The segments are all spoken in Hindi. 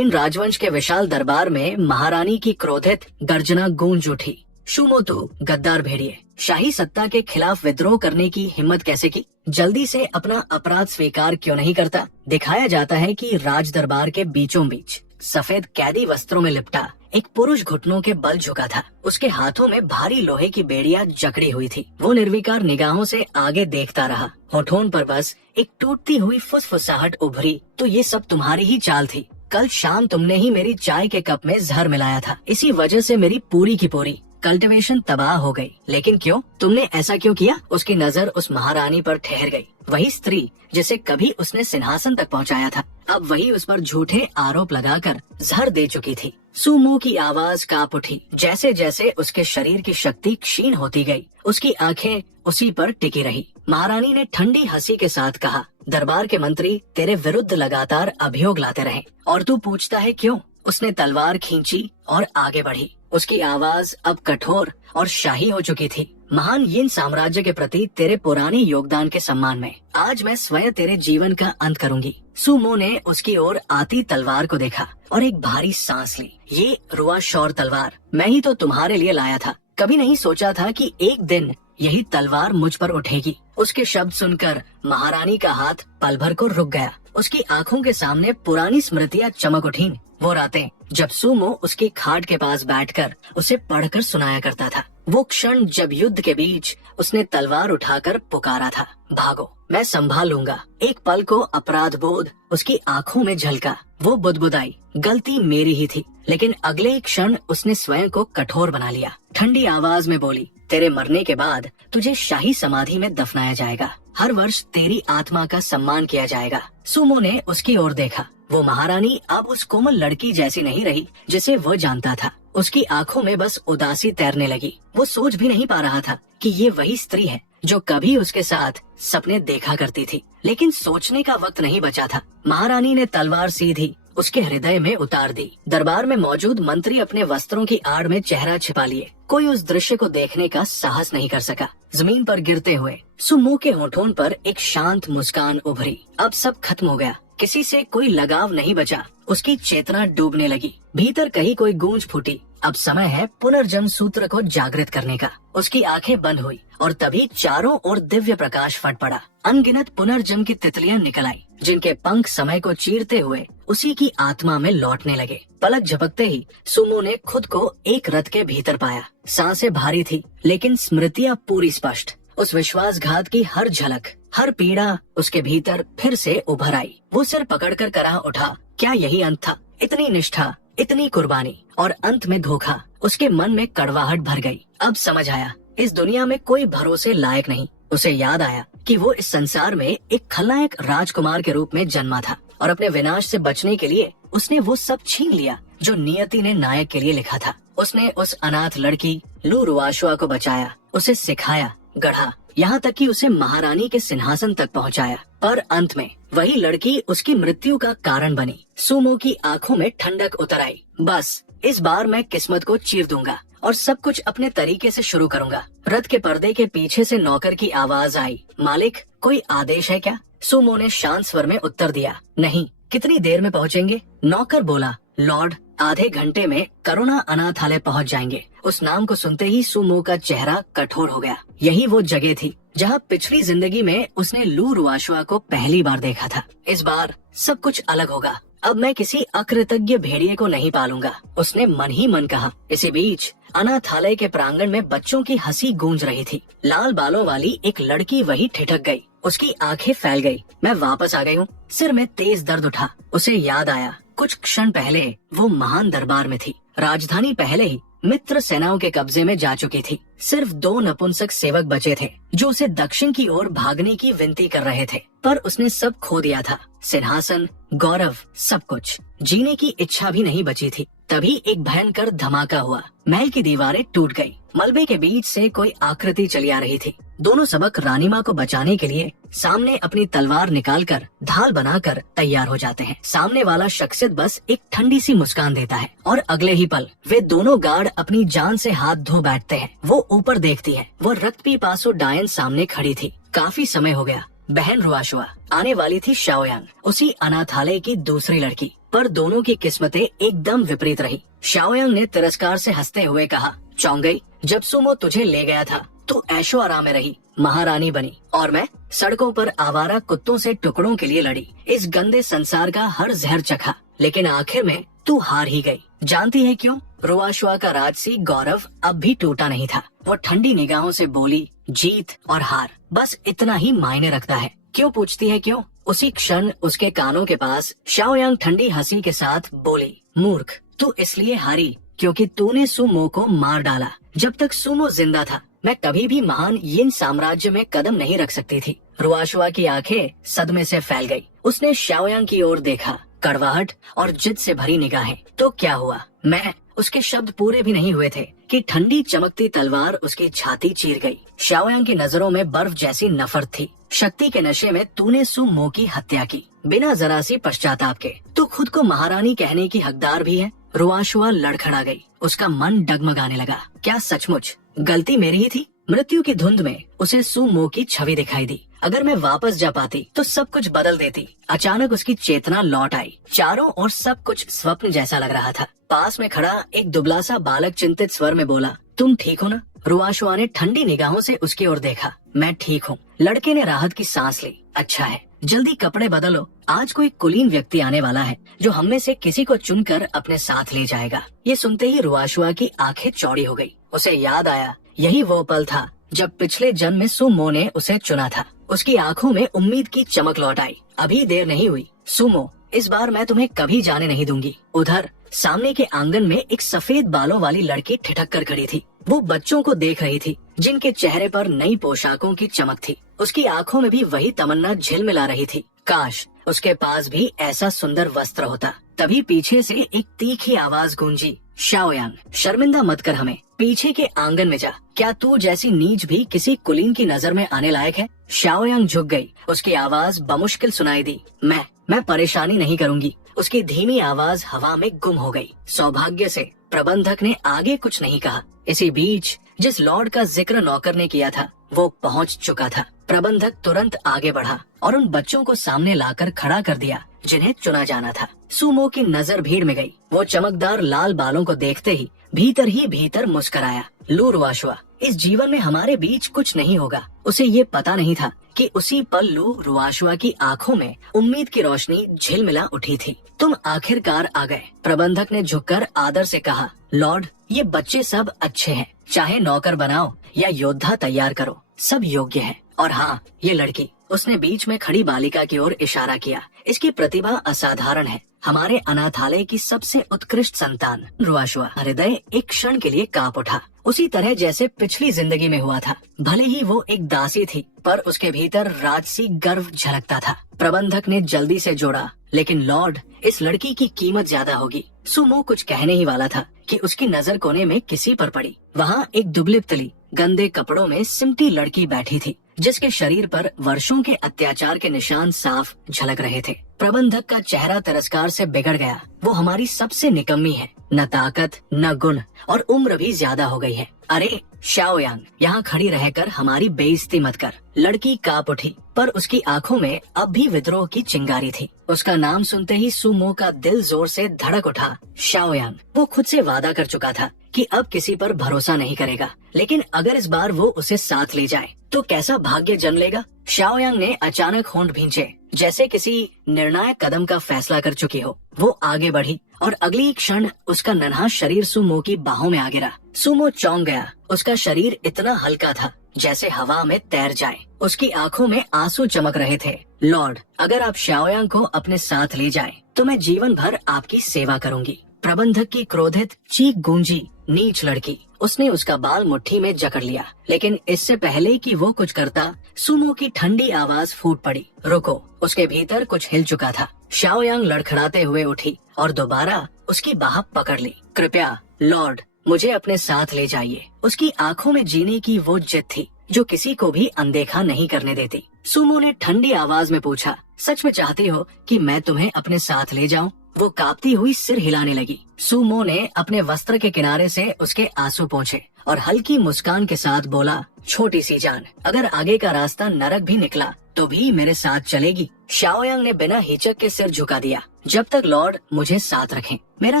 इन राजवंश के विशाल दरबार में महारानी की क्रोधित गर्जना गूंज उठी। शुमोतो गद्दार भेड़िए, शाही सत्ता के खिलाफ विद्रोह करने की हिम्मत कैसे की? जल्दी से अपना अपराध स्वीकार क्यों नहीं करता? दिखाया जाता है कि राज दरबार के बीचों बीच सफेद कैदी वस्त्रों में लिपटा एक पुरुष घुटनों के बल झुका था। उसके हाथों में भारी लोहे की बेड़ियां जकड़ी हुई थी। वो निर्विकार निगाहों से आगे देखता रहा। होठों पर बस एक टूटती हुई फुसफुसाहट उभरी, तो ये सब तुम्हारी ही चाल थी। कल शाम तुमने ही मेरी चाय के कप में जहर मिलाया था। इसी वजह से मेरी पूरी की पूरी कल्टीवेशन तबाह हो गई। लेकिन क्यों? तुमने ऐसा क्यों किया? उसकी नजर उस महारानी पर ठहर गई। वही स्त्री जिसे कभी उसने सिंहासन तक पहुंचाया था, अब वही उस पर झूठे आरोप लगाकर जहर दे चुकी थी। सुमो की आवाज कांप उठी। जैसे जैसे उसके शरीर की शक्ति क्षीण होती गई, उसकी आंखें उसी पर टिकी रही। महारानी ने ठंडी हंसी के साथ कहा, दरबार के मंत्री तेरे विरुद्ध लगातार अभियोग लाते रहे और तू पूछता है क्यों? उसने तलवार खींची और आगे बढ़ी। उसकी आवाज अब कठोर और शाही हो चुकी थी। महान यिन साम्राज्य के प्रति तेरे पुराने योगदान के सम्मान में आज मैं स्वयं तेरे जीवन का अंत करूंगी। सुमो ने उसकी ओर आती तलवार को देखा और एक भारी सांस ली। ये रुआशौर तलवार मैं ही तो तुम्हारे लिए लाया था। कभी नहीं सोचा था कि एक दिन यही तलवार मुझ पर उठेगी। उसके शब्द सुनकर महारानी का हाथ पल भर को रुक गया। उसकी आंखों के सामने पुरानी स्मृतियां चमक उठीं। वो रातें जब सुमो उसकी खाट के पास बैठकर उसे पढ़कर सुनाया करता था। वो क्षण जब युद्ध के बीच उसने तलवार उठाकर पुकारा था, भागो मैं संभाल लूंगा। एक पल को अपराध बोध उसकी आंखों में झलका। वो बुदबुदाई, गलती मेरी ही थी। लेकिन अगले ही क्षण उसने स्वयं को कठोर बना लिया। ठंडी आवाज में बोली, तेरे मरने के बाद तुझे शाही समाधि में दफनाया जाएगा। हर वर्ष तेरी आत्मा का सम्मान किया जाएगा। सुमो ने उसकी ओर देखा। वो महारानी अब उस कोमल लड़की जैसी नहीं रही जिसे वो जानता था। उसकी आंखों में बस उदासी तैरने लगी। वो सोच भी नहीं पा रहा था कि ये वही स्त्री है जो कभी उसके साथ सपने देखा करती थी। लेकिन सोचने का वक्त नहीं बचा था। महारानी ने तलवार सीधी उसके हृदय में उतार दी। दरबार में मौजूद मंत्री अपने वस्त्रों की आड़ में चेहरा छिपा लिए। कोई उस दृश्य को देखने का साहस नहीं कर सका। जमीन पर गिरते हुए सुमो के होठों पर एक शांत मुस्कान उभरी। अब सब खत्म हो गया। किसी से कोई लगाव नहीं बचा। उसकी चेतना डूबने लगी। भीतर कहीं कोई गूंज फूटी, अब समय है पुनर्जन्म सूत्र को जागृत करने का। उसकी आंखें बंद हुई और तभी चारों ओर दिव्य प्रकाश फट पड़ा। अनगिनत पुनर्जन्म की तितलियां निकल आई, जिनके पंख समय को चीरते हुए उसी की आत्मा में लौटने लगे। पलक झपकते ही सुमो ने खुद को एक रथ के भीतर पाया। सांसें भारी थी, लेकिन स्मृतियां पूरी स्पष्ट। उस विश्वासघात की हर झलक, हर पीड़ा उसके भीतर फिर से उभर आई। वो सिर पकड़कर करा उठा, क्या यही अंत था? इतनी निष्ठा, इतनी कुर्बानी और अंत में धोखा। उसके मन में कड़वाहट भर गई। अब समझ आया, इस दुनिया में कोई भरोसे लायक नहीं। उसे याद आया कि वो इस संसार में एक खलनायक राजकुमार के रूप में जन्मा था और अपने विनाश से बचने के लिए उसने वो सब छीन लिया जो नियति ने नायक के लिए लिखा था। उसने उस अनाथ लड़की लू रुआशुआ को बचाया, उसे सिखाया, गढ़ा, यहाँ तक कि उसे महारानी के सिंहासन तक पहुँचाया। पर अंत में वही लड़की उसकी मृत्यु का कारण बनी। सुमो की आंखों में ठंडक उतर आई। बस इस बार मैं किस्मत को चीर दूंगा और सब कुछ अपने तरीके से शुरू करूंगा। रथ के पर्दे के पीछे से नौकर की आवाज आई, मालिक कोई आदेश है क्या? सुमो ने शांत स्वर में उत्तर दिया, नहीं। कितनी देर में पहुँचेंगे? नौकर बोला, लॉर्ड आधे घंटे में करुणा अनाथालय पहुँच जाएंगे। उस नाम को सुनते ही सुमो का चेहरा कठोर हो गया। यही वो जगह थी जहाँ पिछली जिंदगी में उसने लू रुआशुआ को पहली बार देखा था। इस बार सब कुछ अलग होगा। अब मैं किसी अकृतज्ञ भेड़िए को नहीं पालूंगा, उसने मन ही मन कहा। इसी बीच अनाथालय के प्रांगण में बच्चों की हंसी गूंज रही थी। लाल बालों वाली एक लड़की वही ठिठक गई। उसकी आंखें फैल गई। मैं वापस आ गई हूँ। सिर में तेज दर्द उठा। उसे याद आया, कुछ क्षण पहले वो महान दरबार में थी। राजधानी पहले ही मित्र सेनाओं के कब्जे में जा चुकी थी। सिर्फ 2 नपुंसक सेवक बचे थे जो उसे दक्षिण की ओर भागने की विनती कर रहे थे। पर उसने सब खो दिया था, सिंहासन, गौरव, सब कुछ। जीने की इच्छा भी नहीं बची थी। तभी एक भयंकर धमाका हुआ। महल की दीवारें टूट गई। मलबे के बीच से कोई आकृति चली आ रही थी। दोनों सबक रानी माँ को बचाने के लिए सामने अपनी तलवार निकालकर ढाल बनाकर तैयार हो जाते हैं। सामने वाला शख्सियत बस एक ठंडी सी मुस्कान देता है और अगले ही पल वे दोनों गार्ड अपनी जान से हाथ धो बैठते हैं। वो ऊपर देखती है। वो रक्त पिपासु डायन सामने खड़ी थी। काफी समय हो गया। बहन रुआशुआ, आने वाली थी शाओयांग, उसी अनाथालय की दूसरी लड़की। पर दोनों की किस्मतें एकदम विपरीत रही। शाओयांग ने तिरस्कार से हंसते हुए कहा, चौंगई, जब सुमो तुझे ले गया था तो ऐशो आराम में रही, महारानी बनी, और मैं सड़कों पर आवारा कुत्तों से टुकड़ों के लिए लड़ी, इस गंदे संसार का हर जहर चखा, लेकिन आखिर में तू हार ही गई। जानती है क्यों? रुआशुआ का राजसी गौरव अब भी टूटा नहीं था। वो ठंडी निगाहों से बोली, जीत और हार, बस इतना ही मायने रखता है। क्यों पूछती है क्यों? उसी क्षण उसके कानों के पास शाओयांग ठंडी हंसी के साथ बोली, मूर्ख, तू इसलिए हारी क्योंकि तूने सुमो को मार डाला। जब तक सुमो जिंदा था मैं कभी भी महान यिन साम्राज्य में कदम नहीं रख सकती थी। रुआशुआ की आंखें सदमे से फैल गई। उसने शाओयांग की ओर देखा, कड़वाहट और जिद से भरी निगाहें। तो क्या हुआ? मैं उसके शब्द पूरे भी नहीं हुए थे कि ठंडी चमकती तलवार उसकी छाती चीर गई। शाओयांग की नजरों में बर्फ जैसी नफरत थी। शक्ति के नशे में तूने सुमो की हत्या की, बिना जरा सी पश्चाताप के। तू खुद को महारानी कहने की हकदार भी है। रुआशुआ लड़खड़ा गई। उसका मन डगमगाने लगा। क्या सचमुच गलती मेरी ही थी? मृत्यु की धुंध में उसे सुमो की छवि दिखाई दी। अगर मैं वापस जा पाती तो सब कुछ बदल देती। अचानक उसकी चेतना लौट आई। चारों ओर सब कुछ स्वप्न जैसा लग रहा था। पास में खड़ा एक दुबला सा बालक चिंतित स्वर में बोला, तुम ठीक हो ना? रुआशुआ ने ठंडी निगाहों से उसकी ओर देखा। मैं ठीक हूँ। लड़के ने राहत की सांस ली। अच्छा है, जल्दी कपड़े बदलो, आज कोई कुलीन व्यक्ति आने वाला है जो हम में से किसी को चुनकर अपने साथ ले जाएगा। ये सुनते ही रुआशुआ की आंखें चौड़ी हो गई। उसे याद आया, यही वो पल था जब पिछले जन्म में सुमो ने उसे चुना था। उसकी आंखों में उम्मीद की चमक लौट आई। अभी देर नहीं हुई सुमो, इस बार मैं तुम्हें कभी जाने नहीं दूंगी। उधर सामने के आंगन में एक सफेद बालों वाली लड़की ठिठक कर खड़ी थी। वो बच्चों को देख रही थी जिनके चेहरे पर नई पोशाकों की चमक थी। उसकी आंखों में भी वही तमन्ना झिलमिला रही थी। काश उसके पास भी ऐसा सुंदर वस्त्र होता। तभी पीछे से एक तीखी आवाज गूंजी, शाओयांग, शर्मिंदा मत कर हमें, पीछे के आंगन में जा। क्या तू जैसी नीच भी किसी कुलीन की नजर में आने लायक है? शाओयांग झुक गई। उसकी आवाज बमुश्किल सुनाई दी, मैं परेशानी नहीं करूंगी। उसकी धीमी आवाज हवा में गुम हो गई। सौभाग्य से प्रबंधक ने आगे कुछ नहीं कहा। इसी बीच जिस लॉर्ड का जिक्र नौकर ने किया था वो पहुंच चुका था। प्रबंधक तुरंत आगे बढ़ा और उन बच्चों को सामने लाकर खड़ा कर दिया जिन्हें चुना जाना था। सुमो की नजर भीड़ में गई। वो चमकदार लाल बालों को देखते ही भीतर मुस्कुराया। लू रुआशुआ, इस जीवन में हमारे बीच कुछ नहीं होगा। उसे ये पता नहीं था कि उसी पल लू रुआशुआ की आंखों में उम्मीद की रोशनी झिलमिला उठी थी। तुम आखिरकार आ गए। प्रबंधक ने झुककर आदर से कहा, लॉर्ड, ये बच्चे सब अच्छे हैं, चाहे नौकर बनाओ या योद्धा तैयार करो, सब योग्य है। और हाँ, ये लड़की, उसने बीच में खड़ी बालिका की ओर इशारा किया, इसकी प्रतिभा असाधारण है, हमारे अनाथालय की सबसे उत्कृष्ट संतान। रुआशुआ हृदय एक क्षण के लिए कांप उठा, उसी तरह जैसे पिछली जिंदगी में हुआ था। भले ही वो एक दासी थी पर उसके भीतर राजसी गर्व झलकता था। प्रबंधक ने जल्दी से जोड़ा, लेकिन लॉर्ड, इस लड़की की कीमत ज्यादा होगी। सुमो कुछ कहने ही वाला था कि उसकी नजर कोने में किसी पर पड़ी। वहाँ एक दुबली पतली गंदे कपड़ों में सिमटी लड़की बैठी थी जिसके शरीर पर वर्षों के अत्याचार के निशान साफ झलक रहे थे। प्रबंधक का चेहरा तिरस्कार से बिगड़ गया। वो हमारी सबसे निकम्मी है, न ताकत न गुण, और उम्र भी ज्यादा हो गई है। अरे शाओयांग, यहाँ खड़ी रहकर हमारी बेइज्जती मत कर। लड़की कांप उठी पर उसकी आंखों में अब भी विद्रोह की चिंगारी थी। उसका नाम सुनते ही सुमो का दिल जोर से धड़क उठा। शाओयांग, वो खुद से वादा कर चुका था कि अब किसी पर भरोसा नहीं करेगा, लेकिन अगर इस बार वो उसे साथ ले जाए तो कैसा भाग्य जन्म लेगा। शाओयांग ने अचानक होंठ भींचे, जैसे किसी निर्णायक कदम का फैसला कर चुकी हो। वो आगे बढ़ी और अगली क्षण उसका नन्हा शरीर सुमो की बाहों में आ गिरा। सुमो चौंक गया। उसका शरीर इतना हल्का था जैसे हवा में तैर जाए। उसकी आंखों में आंसू चमक रहे थे। लॉर्ड, अगर आप शाओयांग को अपने साथ ले जाएं, तो मैं जीवन भर आपकी सेवा करूंगी। प्रबंधक की क्रोधित चीख गूंजी, नीच लड़की। उसने उसका बाल मुट्ठी में जकड़ लिया, लेकिन इससे पहले कि वो कुछ करता, सुमो की ठंडी आवाज फूट पड़ी, रुको। उसके भीतर कुछ हिल चुका था। शाओयांग लड़खड़ाते हुए उठी और दोबारा उसकी बाह पकड़ ली। कृपया लॉर्ड, मुझे अपने साथ ले जाइए। उसकी आंखों में जीने की वो जिद थी जो किसी को भी अनदेखा नहीं करने देती। सुमो ने ठंडी आवाज में पूछा, सच में चाहती हो कि मैं तुम्हें अपने साथ ले जाऊं? वो कांपती हुई सिर हिलाने लगी। सुमो ने अपने वस्त्र के किनारे से उसके आंसू पोंछे और हल्की मुस्कान के साथ बोला, छोटी सी जान, अगर आगे का रास्ता नरक भी निकला तो भी मेरे साथ चलेगी? शाओयांग ने बिना हिचक के सिर झुका दिया। जब तक लॉर्ड मुझे साथ रखें, मेरा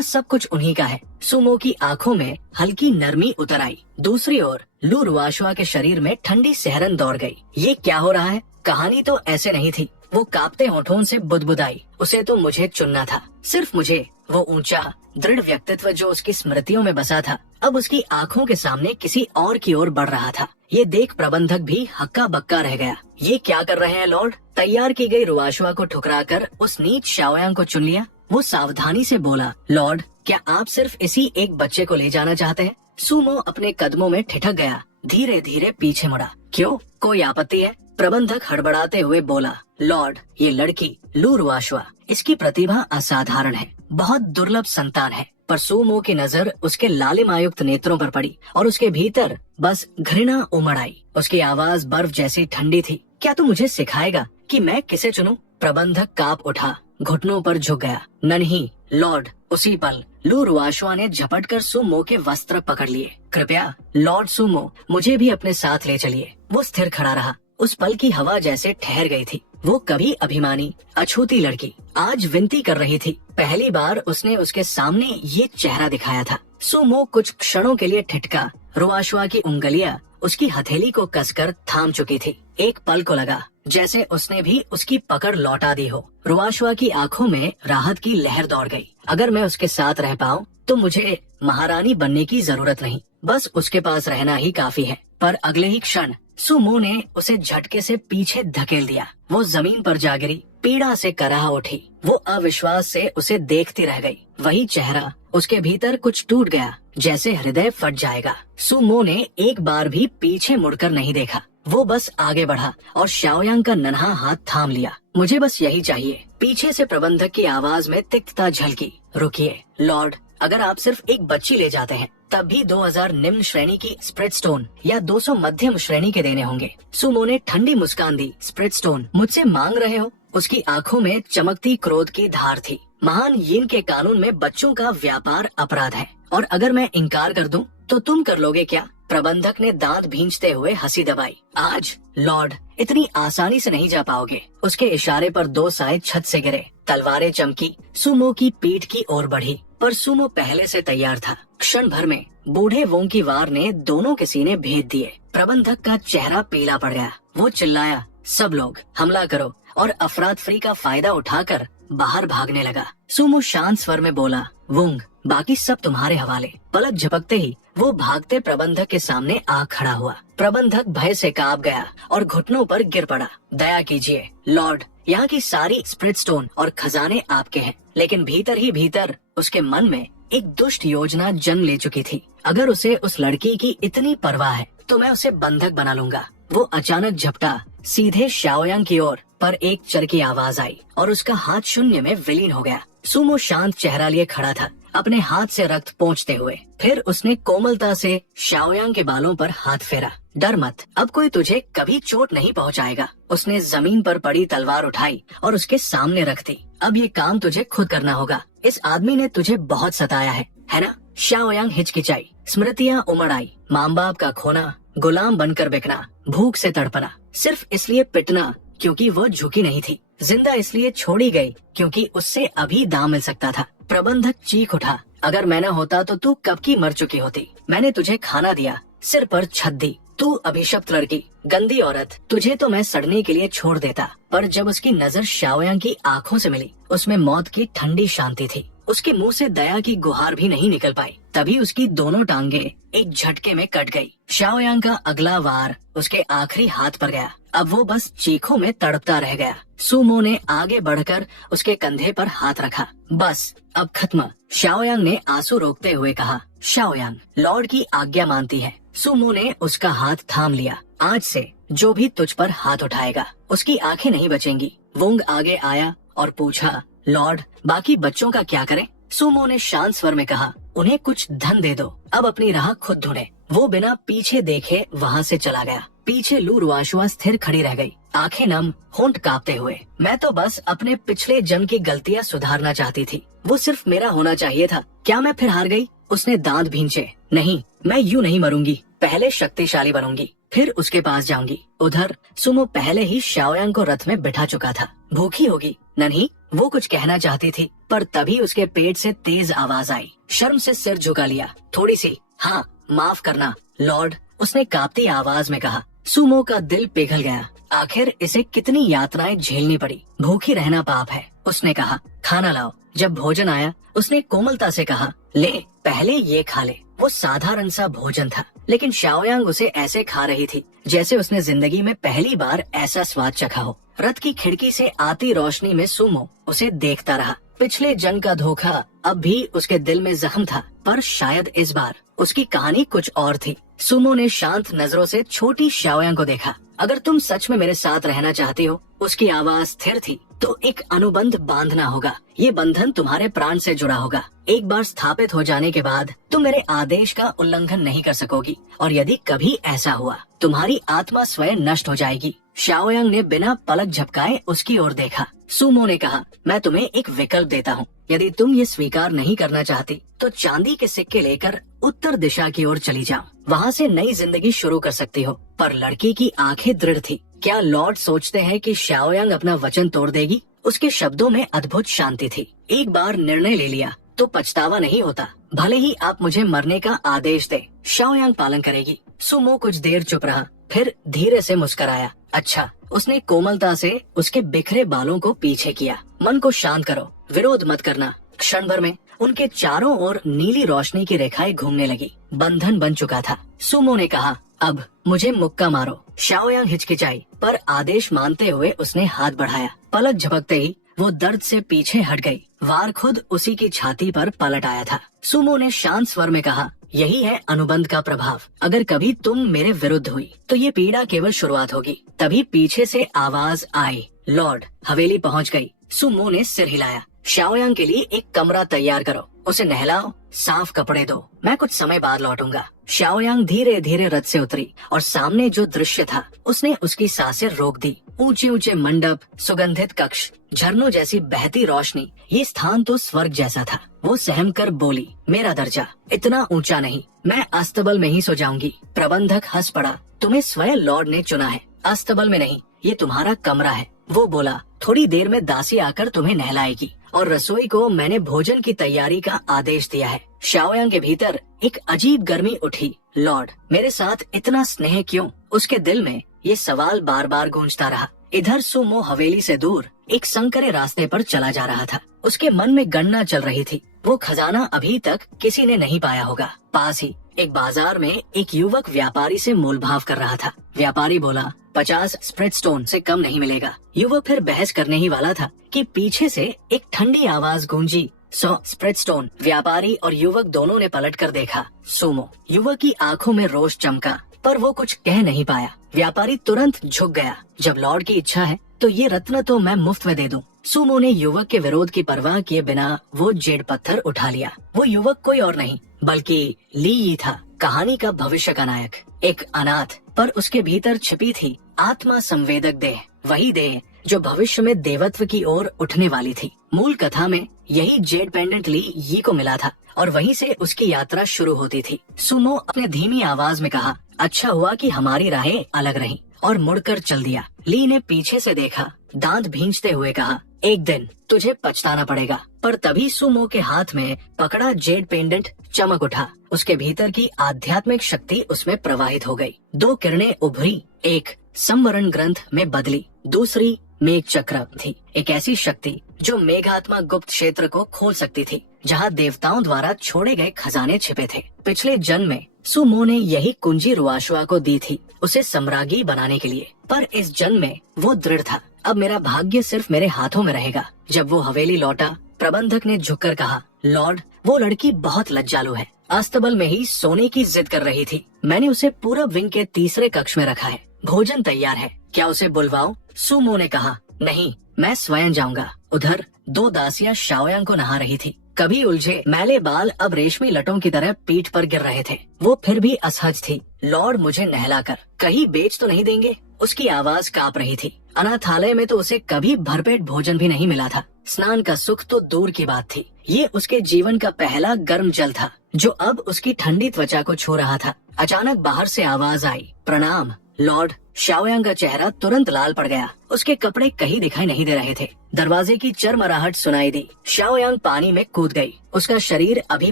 सब कुछ उन्हीं का है। सुमो की आंखों में हल्की नरमी उतर आई। दूसरी ओर लू रुआशुआ के शरीर में ठंडी सिहरन दौड़ गई। ये क्या हो रहा है? कहानी तो ऐसे नहीं थी। वो कांपते होठों से बुदबुदाई। उसे तो मुझे चुनना था, सिर्फ मुझे। वो ऊंचा दृढ़ व्यक्तित्व जो उसकी स्मृतियों में बसा था, अब उसकी आंखों के सामने किसी और की ओर बढ़ रहा था। ये देख प्रबंधक भी हक्का बक्का रह गया। ये क्या कर रहे हैं लॉर्ड? तैयार की गई रुआशुआ को ठुकराकर उस नीच शाओयांग को चुन लिया। वो सावधानी से बोला, लॉर्ड, क्या आप सिर्फ इसी एक बच्चे को ले जाना चाहते हैं? सुमो अपने कदमों में ठिठक गया, धीरे धीरे पीछे मुड़ा। क्यों, कोई आपत्ति है? प्रबंधक हड़बड़ाते हुए बोला, लॉर्ड, ये लड़की लू रुआशुआ, इसकी प्रतिभा असाधारण है, बहुत दुर्लभ संतान है। पर सुमो की नजर उसके लालिमायुक्त नेत्रों पर पड़ी और उसके भीतर बस घृणा उमड़ आई। उसकी आवाज बर्फ जैसी ठंडी थी। क्या तू मुझे सिखाएगा कि मैं किसे चुनूं? प्रबंधक कांप उठा, घुटनों पर झुक गया। नहीं लॉर्ड। उसी पल लू रुआशुआ ने झपटकर सुमो के वस्त्र पकड़ लिए। कृपया लॉर्ड सुमो, मुझे भी अपने साथ ले चलिए। वो स्थिर खड़ा रहा। उस पल की हवा जैसे ठहर गई थी। वो कभी अभिमानी अछूती लड़की आज विनती कर रही थी। पहली बार उसने उसके सामने ये चेहरा दिखाया था। सुमो कुछ क्षणों के लिए ठिठका। रुआशुआ की उंगलियां उसकी हथेली को कसकर थाम चुकी थी। एक पल को लगा जैसे उसने भी उसकी पकड़ लौटा दी हो। रुआशुआ की आंखों में राहत की लहर दौड़ गई। अगर मैं उसके साथ रह पाऊं तो मुझे महारानी बनने की जरूरत नहीं, बस उसके पास रहना ही काफी है। पर अगले ही क्षण सुमो ने उसे झटके से पीछे धकेल दिया। वो जमीन पर जा गिरी, पीड़ा से कराह उठी। वो अविश्वास से उसे देखती रह गई। वही चेहरा, उसके भीतर कुछ टूट गया, जैसे हृदय फट जाएगा। सुमो ने एक बार भी पीछे मुड़कर नहीं देखा। वो बस आगे बढ़ा और शाओयांग का नन्हा हाथ थाम लिया। मुझे बस यही चाहिए। पीछे से प्रबंधक की आवाज में तिक्तता झलकी। रुकिए लॉर्ड, अगर आप सिर्फ एक बच्ची ले जाते हैं तब भी 2000 निम्न श्रेणी की स्प्रिटस्टोन या 200 मध्यम श्रेणी के देने होंगे। सुमो ने ठंडी मुस्कान दी। स्प्रिटस्टोन मुझसे मांग रहे हो? उसकी आंखों में चमकती क्रोध की धार थी। महान यिन के कानून में बच्चों का व्यापार अपराध है, और अगर मैं इनकार कर दूं तो तुम कर लोगे क्या? प्रबंधक ने दांत भींचते हुए हंसी दबाई। आज लॉर्ड, इतनी आसानी से नहीं जा पाओगे। उसके इशारे पर 2 साए छत से गिरे। तलवारें चमकी। सुमो की पीठ की ओर बढ़ी, पर सुमो पहले से तैयार था। क्षण भर में बूढ़े वोंग की वार ने दोनों के सीने भेद दिए। प्रबंधक का चेहरा पीला पड़ गया। वो चिल्लाया, सब लोग हमला करो, और अफरातफरी का फायदा उठाकर बाहर भागने लगा। सुमो शांत स्वर में बोला, वोंग, बाकी सब तुम्हारे हवाले। पलक झपकते ही वो भागते प्रबंधक के सामने आ खड़ा हुआ। प्रबंधक भय से कांप गया और घुटनों पर गिर पड़ा। दया कीजिए लॉर्ड, यहाँ की सारी स्प्रिटस्टोन और खजाने आपके हैं। लेकिन भीतर ही भीतर उसके मन में एक दुष्ट योजना जन्म ले चुकी थी। अगर उसे उस लड़की की इतनी परवाह है तो मैं उसे बंधक बना लूंगा। वो अचानक झपटा सीधे शाओयांग की ओर, पर एक चर की आवाज आई और उसका हाथ शून्य में विलीन हो गया। सुमो शांत चेहरा लिए खड़ा था, अपने हाथ से रक्त पोंछते हुए। फिर उसने कोमलता से शाओयांग के बालों पर हाथ फेरा। डर मत, अब कोई तुझे कभी चोट नहीं पहुंचाएगा। उसने जमीन पर पड़ी तलवार उठाई और उसके सामने रख दी। अब ये काम तुझे खुद करना होगा। इस आदमी ने तुझे बहुत सताया है ना? शाओयांग हिचकिचाई। स्मृतियाँ उमड़ आई। माँ बाप का खोना, गुलाम बनकर बिकना, भूख से तड़पना, सिर्फ इसलिए पिटना क्योंकि वो झुकी नहीं थी। जिंदा इसलिए छोड़ी गई क्योंकि उससे अभी दाम मिल सकता था। प्रबंधक चीख उठा, अगर मैं न होता तो तू कब की मर चुकी होती। मैंने तुझे खाना दिया, सिर पर छत दी। तू अभिशप्त लड़की, गंदी औरत, तुझे तो मैं सड़ने के लिए छोड़ देता। पर जब उसकी नजर शाओयांग की आंखों से मिली, उसमें मौत की ठंडी शांति थी। उसके मुंह से दया की गुहार भी नहीं निकल पाई। तभी उसकी दोनों टांगे एक झटके में कट गई। शाओयांग का अगला वार उसके आखिरी हाथ पर गया। अब वो बस चीखों में तड़पता रह गया। सुमो ने आगे बढ़कर उसके कंधे पर हाथ रखा। बस अब खत्म, शाओयांग ने आंसू रोकते हुए कहा। शाओयांग, लॉर्ड की आज्ञा मानती है। सुमो ने उसका हाथ थाम लिया। आज से जो भी तुझ पर हाथ उठाएगा उसकी आंखें नहीं बचेंगी। वोंग आगे आया और पूछा, लॉर्ड, बाकी बच्चों का क्या करें? सुमो ने शांत स्वर में कहा, उन्हें कुछ धन दे दो, अब अपनी राह खुद ढूंढे। वो बिना पीछे देखे वहाँ से चला गया। पीछे लू रुआशुआ स्थिर खड़ी रह गई, आंखें नम, होंठ कांपते हुए। मैं तो बस अपने पिछले जन्म की गलतियाँ सुधारना चाहती थी। वो सिर्फ मेरा होना चाहिए था। क्या मैं फिर हार गई? उसने दांत भींचे। नहीं, मैं यूं नहीं मरूंगी, पहले शक्तिशाली बनूंगी। फिर उसके पास जाऊंगी। उधर सुमो पहले ही शाओयांग को रथ में बिठा चुका था। भूखी होगी नन्ही, वो कुछ कहना चाहती थी, पर तभी उसके पेट से तेज आवाज आई। शर्म से सिर झुका लिया। थोड़ी सी, हाँ माफ करना लॉर्ड, उसने कांपती आवाज में कहा। सुमो का दिल पिघल गया। आखिर इसे कितनी यातनाएं झेलनी पड़ी। भूखी रहना पाप है। उसने कहा, खाना लाओ। जब भोजन आया उसने कोमलता से कहा, ले पहले ये खा ले। वो साधारण सा भोजन था, लेकिन शाओयांग उसे ऐसे खा रही थी जैसे उसने जिंदगी में पहली बार ऐसा स्वाद चखा हो। रथ की खिड़की से आती रोशनी में सुमो उसे देखता रहा। पिछले जंग का धोखा अब भी उसके दिल में जख्म था, पर शायद इस बार उसकी कहानी कुछ और थी। सुमो ने शांत नजरों से छोटी शाओयांग को देखा। अगर तुम सच में मेरे साथ रहना चाहती हो, उसकी आवाज स्थिर थी, तो एक अनुबंध बांधना होगा। ये बंधन तुम्हारे प्राण से जुड़ा होगा। एक बार स्थापित हो जाने के बाद तुम मेरे आदेश का उल्लंघन नहीं कर सकोगी, और यदि कभी ऐसा हुआ तुम्हारी आत्मा स्वयं नष्ट हो जाएगी। शाओयांग ने बिना पलक झपकाए उसकी ओर देखा। सुमो ने कहा, मैं तुम्हें एक विकल्प देता हूँ। यदि तुम ये स्वीकार नहीं करना चाहती तो चांदी के सिक्के लेकर उत्तर दिशा की ओर चली जाओ। वहाँ से नई जिंदगी शुरू कर सकती हो। पर लड़की की आंखें दृढ़ थी। क्या लॉर्ड सोचते हैं कि शाओयांग अपना वचन तोड़ देगी? उसके शब्दों में अद्भुत शांति थी। एक बार निर्णय ले लिया तो पछतावा नहीं होता। भले ही आप मुझे मरने का आदेश दे, शाओयांग पालन करेगी। सुमो कुछ देर चुप रहा, फिर धीरे से मुस्कुराया। अच्छा, उसने कोमलता से उसके बिखरे बालों को पीछे किया। मन को शांत करो, विरोध मत करना। क्षण भर में उनके चारों ओर नीली रोशनी की रेखाएं घूमने लगी। बंधन बन चुका था। सुमो ने कहा, अब मुझे मुक्का मारो। शाओयांग हिचकिचाई, पर आदेश मानते हुए उसने हाथ बढ़ाया। पलक झपकते ही वो दर्द से पीछे हट गई। वार खुद उसी की छाती पर पलट आया था। सुमो ने शांत स्वर में कहा, यही है अनुबंध का प्रभाव। अगर कभी तुम मेरे विरुद्ध हुई तो ये पीड़ा केवल शुरुआत होगी। तभी पीछे से आवाज आई, लॉर्ड। हवेली पहुंच गई। सुमो ने सिर हिलाया। शाओयांग के लिए एक कमरा तैयार करो, उसे नहलाओ, साफ कपड़े दो, मैं कुछ समय बाद लौटूंगा। शाओयांग धीरे धीरे रथ से उतरी और सामने जो दृश्य था उसने उसकी सांसें रोक दी। ऊंचे ऊंचे मंडप, सुगंधित कक्ष, झरनों जैसी बहती रोशनी, ये स्थान तो स्वर्ग जैसा था। वो सहम कर बोली, मेरा दर्जा इतना ऊंचा नहीं, मैं अस्तबल में ही सो जाऊंगी। प्रबंधक हंस पड़ा, तुम्हें स्वयं लॉर्ड ने चुना है, अस्तबल में नहीं, ये तुम्हारा कमरा है। वो बोला, थोड़ी देर में दासी आकर तुम्हें नहलाएगी और रसोई को मैंने भोजन की तैयारी का आदेश दिया है। शाओयांग के भीतर एक अजीब गर्मी उठी। लॉर्ड, मेरे साथ इतना स्नेह क्यों? उसके दिल में ये सवाल बार बार गूंजता रहा। इधर सुमो हवेली से दूर एक संकरे रास्ते पर चला जा रहा था। उसके मन में गणना चल रही थी। वो खजाना अभी तक किसी ने नहीं पाया होगा। पास ही एक बाजार में एक युवक व्यापारी से मोलभाव कर रहा था। व्यापारी बोला, 50 स्प्रिट स्टोन से कम नहीं मिलेगा। युवक फिर बहस करने ही वाला था कि पीछे से एक ठंडी आवाज गूंजी, 100 स्प्रिट स्टोन। व्यापारी और युवक दोनों ने पलट कर देखा। सुमो। युवक की आंखों में रोष चमका, पर वो कुछ कह नहीं पाया। व्यापारी तुरंत झुक गया। जब लॉर्ड की इच्छा है तो ये रत्न तो मैं मुफ्त में दे दूं। सुमो ने युवक के विरोध की परवाह किए बिना वो जेड पत्थर उठा लिया। वो युवक कोई और नहीं बल्कि ली ही था, कहानी का भविष्य का नायक। एक अनाथ, पर उसके भीतर छिपी थी आत्मा संवेदक देह, वही देह जो भविष्य में देवत्व की ओर उठने वाली थी। मूल कथा में यही जेड पेंडेंट ली यी को मिला था और वहीं से उसकी यात्रा शुरू होती थी। सुमो अपने धीमी आवाज में कहा, अच्छा हुआ कि हमारी राहें अलग रहीं, और मुड़कर चल दिया। ली ने पीछे से देखा, दांत भींचते हुए कहा, एक दिन तुझे पछताना पड़ेगा। पर तभी सुमो के हाथ में पकड़ा जेड पेंडेंट चमक उठा। उसके भीतर की आध्यात्मिक शक्ति उसमें प्रवाहित हो गई। 2 किरणें उभरी, एक संवरण ग्रंथ में बदली, दूसरी मेघ चक्र थी। एक ऐसी शक्ति जो मेघात्मा गुप्त क्षेत्र को खोल सकती थी, जहाँ देवताओं द्वारा छोड़े गए खजाने छिपे थे। पिछले जन्म में सुमो ने यही कुंजी रुआशुआ को दी थी, उसे सम्राज्ञी बनाने के लिए। पर इस जन्म में वो दृढ़ था, अब मेरा भाग्य सिर्फ मेरे हाथों में रहेगा। जब वो हवेली लौटा, प्रबंधक ने झुककर कहा, लॉर्ड, वो लड़की बहुत लज्जालु है। अस्तबल में ही सोने की जिद कर रही थी। मैंने उसे पूरब विंग के तीसरे कक्ष में रखा है। भोजन तैयार है, क्या उसे बुलवाऊं? सुमो ने कहा, नहीं, मैं स्वयं जाऊंगा। उधर 2 दासियां शाओयांग को नहा रही थी। कभी उलझे मैले बाल अब रेशमी लटों की तरह पीठ पर गिर रहे थे। वो फिर भी असहज थी। लॉर्ड, मुझे नहलाकर कहीं बेच तो नहीं देंगे? उसकी आवाज कांप रही थी। अनाथालय में तो उसे कभी भरपेट भोजन भी नहीं मिला था। स्नान का सुख तो दूर की बात थी। ये उसके जीवन का पहला गर्म जल था जो अब उसकी ठंडी त्वचा को छू रहा था। अचानक बाहर से आवाज आई, प्रणाम। लॉर्ड, शाओयांग का चेहरा तुरंत लाल पड़ गया। उसके कपड़े कहीं दिखाई नहीं दे रहे थे। दरवाजे की चरमराहट सुनाई दी। शाओयांग पानी में कूद गई। उसका शरीर अभी